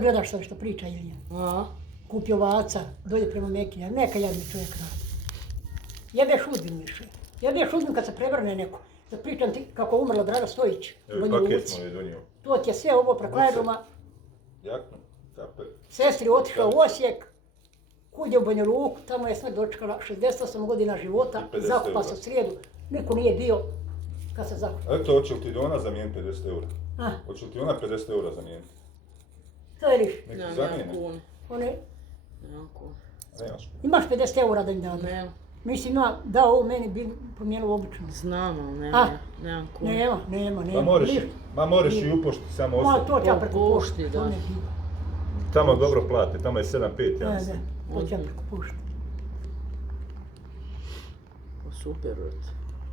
Gledaš sad što priča Ilija. Kupio ovaca, dolje prema Mekije. Neka jadni čovjek radi. Jebe šudbinu više. Jebe šudbinu kad se prevrne neko. Da pričam ti kako je umrla Draga Stojić. Evo paket smo je donio. To ti je sve ovo preko aerodroma. Jakno, kape. Sestri otišao u Osijek. Kud je u Banja Luku, tamo je sve dočekala 68 godina života. Zakupa se u srijedu. Niko nije bio kad se zakupa. Eto, hoće li ti ona zamijeniti 50 eura? Hoće li ti ona 50 eura zamijeniti? To je riš. Neki zamijene? One... Nemam kuna. Nemaš kuna. Imaš 50 eura da im dadaš? Nemam. Mislim, dao ovo meni bi promijenilo obično. Znam, ali nemam kuna. Nema. Ma moraš i u pošti samo ostati. To će ja preko pošti, da. Tamo dobro plate, tamo je 7,5, ja mislim. To će ja preko pošti. Super, vrati.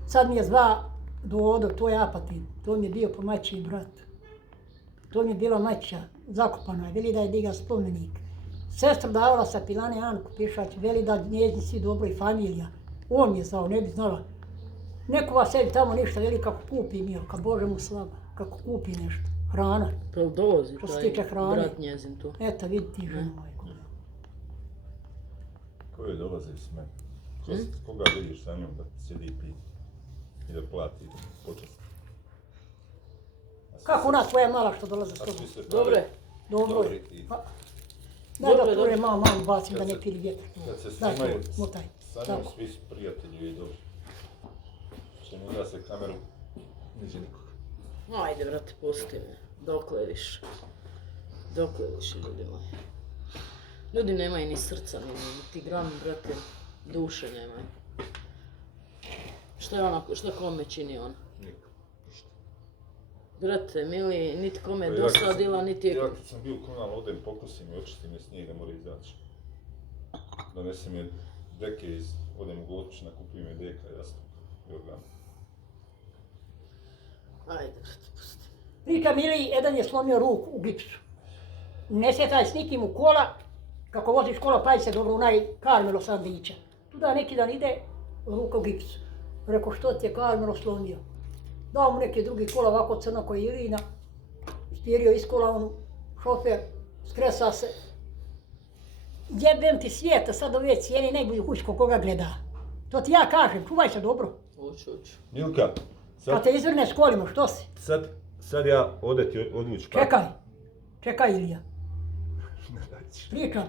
Sad mi je zva Dodo, to je Apatin. To mi je bio po mači i brat. To mi je bila mača, zakopana je, veli da je diga spomenik. Sestra davala sa Pilane Anku Pišać, veli da njezini svi dobro i familija. On mi je zvao, ne bi znala. Neko vas sebi tamo ništa, veli kako kupi mi, ka Bože mu slava, kako kupi nešto. Hrana. Pa dolazi što se tiče hrane. Brat njezin tu. Eto, vidi ti ženu moju. Ko je dolazi s mene? Koga vidiš sa njom da sjedi i pije? I da plati počasno? Kako ona tvoja mala što dolaze s tobom? Dobro je. Dobro je. Daj da otvore malu bacim da ne pili vjetar. Kad se snimaju sa njom svi su prijatelji i dobri. Što ne da se kameru niže nikoga. Ajde, brate, pusti me. Dokle više. Ljudi moji. Ljudi nemaju ni srca, ni gram, brate, duše nemaju. Što kome čini on? Niko. Brate, mili, niti kome dosadila, niti je... Ja kad sam bio u komunal, odem pokosim i očistim je snijeg da mora izaći. Donesem je deke odem u Gospić, nakupim je deka, jasno, i organ. Ajde, brate, pusti. Priča Mili, jedan je slomio ruku u gipsu. Ne sjetaj s nikim u kola, kako voziš kola, pazi se dobro, onaj Karmelo Sandića. Tuda neki dan ide, ruka u gipsu. Rekao, što ti je Karmelo slomio? Dao mu neke drugi kola, ovako crno koji je Irina. Stjerio iz kola onu, šofer, skresa se. Jebem ti svijeta, sad ove cijene najbolji hućko koga gleda. To ti ja kažem, čuvaj se dobro. Hoću. Milka, Kad te izvrne s kolima, što si? Sad ja odvući. Čekaj Ilija. Pričam.